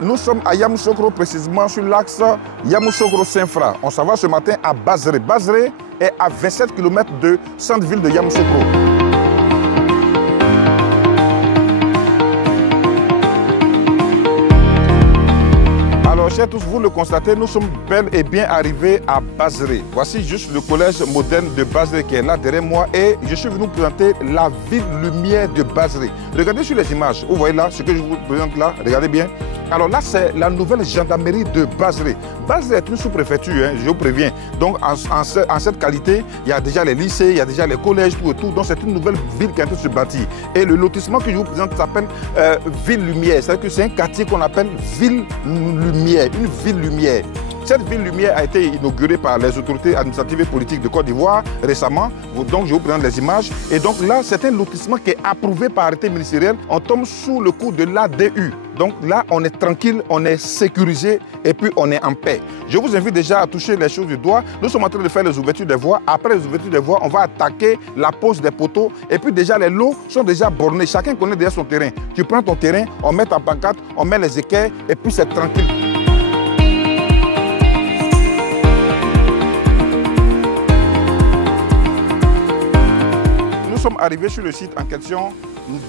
nous sommes à Yamoussoukro, précisément sur l'axe Yamoussoukro-Saint-Fra. On s'en va ce matin à Bazré. Bazré est à 27 km de centre-ville de Yamoussoukro. Alors, chers tous, vous le constatez, nous sommes bel et bien arrivés à Bazré. Voici juste le collège moderne de Bazré qui est là derrière moi et je suis venu vous présenter la ville lumière de Bazré. Regardez sur les images, vous voyez là, ce que je vous présente là, regardez bien. Alors là, c'est la nouvelle gendarmerie de Bazré. Bazré est une sous-préfecture, hein, je vous préviens. Donc en cette qualité, il y a déjà les lycées, il y a déjà les collèges, tout et tout. Donc c'est une nouvelle ville qui est en train de se bâtir. Et le lotissement que je vous présente s'appelle Ville Lumière. C'est-à-dire que c'est un quartier qu'on appelle Ville Lumière, une ville lumière. Cette ville lumière a été inaugurée par les autorités administratives et politiques de Côte d'Ivoire récemment. Donc je vous présente les images. Et donc là, c'est un lotissement qui est approuvé par arrêté ministériel. On tombe sous le coup de l'ADU. Donc là, on est tranquille, on est sécurisé et puis on est en paix. Je vous invite déjà à toucher les choses du doigt. Nous sommes en train de faire les ouvertures des voies. Après les ouvertures des voies, on va attaquer la pose des poteaux. Et puis déjà, les lots sont déjà bornés. Chacun connaît déjà son terrain. Tu prends ton terrain, on met ta pancarte, on met les équerres et puis c'est tranquille. Nous sommes arrivés sur le site en question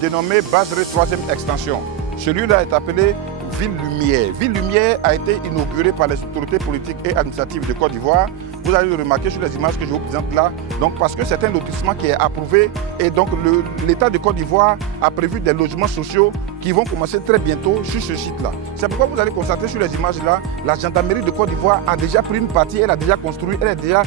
dénommé Bazré 3e extension. Celui-là est appelé Ville Lumière. Ville Lumière a été inaugurée par les autorités politiques et administratives de Côte d'Ivoire. Vous allez le remarquer sur les images que je vous présente là. Donc parce que c'est un lotissement qui est approuvé et donc l'État de Côte d'Ivoire a prévu des logements sociaux qui vont commencer très bientôt sur ce site-là. C'est pourquoi vous allez constater sur les images là, la gendarmerie de Côte d'Ivoire a déjà pris une partie, elle a déjà construit, elle est déjà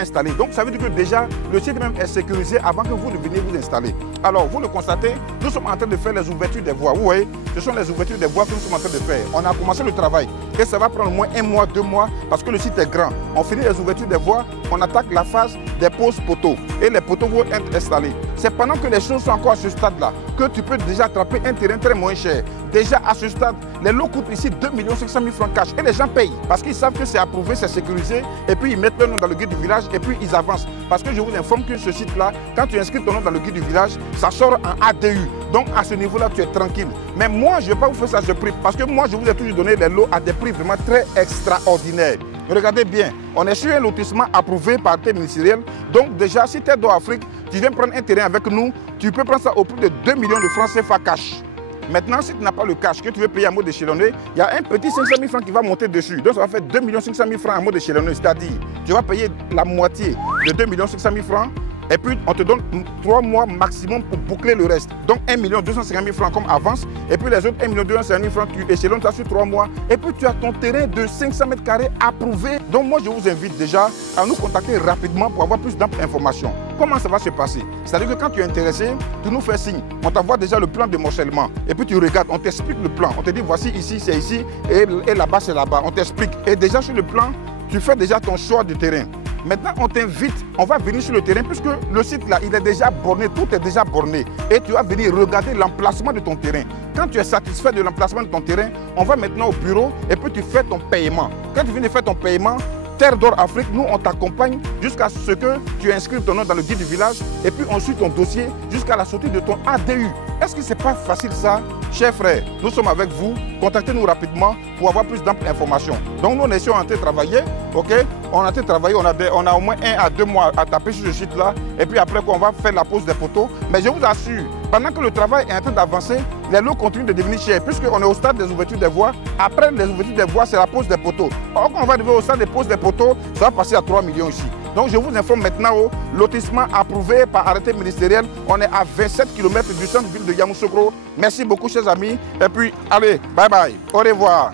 installée. Donc ça veut dire que déjà le site même est sécurisé avant que vous ne veniez vous installer. Alors vous le constatez, nous sommes en train de faire les ouvertures des voies. Vous voyez, ce sont les ouvertures des voies que nous sommes en train de faire. On a commencé le travail et ça va prendre au moins 1 mois, 2 mois parce que le site est grand. On finit les ouvertures des voies, on attaque la phase des poses poteaux et les poteaux vont être installés. C'est pendant que les choses sont encore à ce stade-là que tu peux déjà attraper un terrain très moins cher. Déjà à ce stade, les lots coûtent ici 2 500 000 francs cash et les gens payent parce qu'ils savent que c'est approuvé, c'est sécurisé et puis ils mettent leur nom dans le guide du village et puis ils avancent. Parce que je vous informe que ce site-là, quand tu inscris ton nom dans le guide du village, ça sort en ADU. Donc à ce niveau-là, tu es tranquille. Mais moi, je ne vais pas vous faire ça à ce prix parce que moi, je vous ai toujours donné les lots à des prix vraiment très extraordinaires. Regardez bien, on est sur un lotissement approuvé par arrêté ministériel. Donc déjà, si tu es d'Afrique, tu viens prendre un terrain avec nous, tu peux prendre ça au prix de 2 millions de francs CFA cash. Maintenant, si tu n'as pas le cash que tu veux payer en mode échelonné, il y a un petit 500 000 francs qui va monter dessus. Donc ça va faire 2 500 000 francs en mode échelonné. C'est-à-dire, tu vas payer la moitié de 2 500 000 francs. Et puis, on te donne 3 mois maximum pour boucler le reste. Donc, 1 250 000 francs comme avance. Et puis, les autres 1 250 000 francs, tu échelonnes ça sur 3 mois. Et puis, tu as ton terrain de 500 mètres carrés approuvé. Donc, moi, je vous invite déjà à nous contacter rapidement pour avoir plus d'informations. Comment ça va se passer? C'est-à-dire que quand tu es intéressé, tu nous fais signe. On t'envoie déjà le plan de morcellement. Et puis, tu regardes, on t'explique le plan. On te dit, voici ici, c'est ici. Et là-bas, c'est là-bas. On t'explique. Et déjà, sur le plan, tu fais déjà ton choix de terrain. Maintenant, on t'invite, on va venir sur le terrain puisque le site là, il est déjà borné, tout est déjà borné. Et tu vas venir regarder l'emplacement de ton terrain. Quand tu es satisfait de l'emplacement de ton terrain, on va maintenant au bureau et puis tu fais ton paiement. Quand tu viens de faire ton paiement, Terre d'Or Afrique, nous on t'accompagne jusqu'à ce que tu inscrives ton nom dans le guide du village et puis on suit ton dossier jusqu'à la sortie de ton ADU. Est-ce que c'est pas facile ça? Chers frères, nous sommes avec vous, contactez-nous rapidement pour avoir plus d'informations. Donc nous on est en train de travailler, ok? On est en train de travailler, on a au moins 1 à 2 mois à taper sur ce site-là et puis après quoi on va faire la pose des poteaux. Mais je vous assure, pendant que le travail est en train d'avancer, les lots continuent de devenir chers puisqu'on est au stade des ouvertures des voies. Après les ouvertures des voies, c'est la pose des poteaux. Or quand on va arriver au stade des poses des poteaux, ça va passer à 3 millions ici. Donc je vous informe maintenant au lotissement approuvé par arrêté ministériel. On est à 27 km du centre-ville de Yamoussoukro. Merci beaucoup chers amis. Et puis allez, bye bye. Au revoir.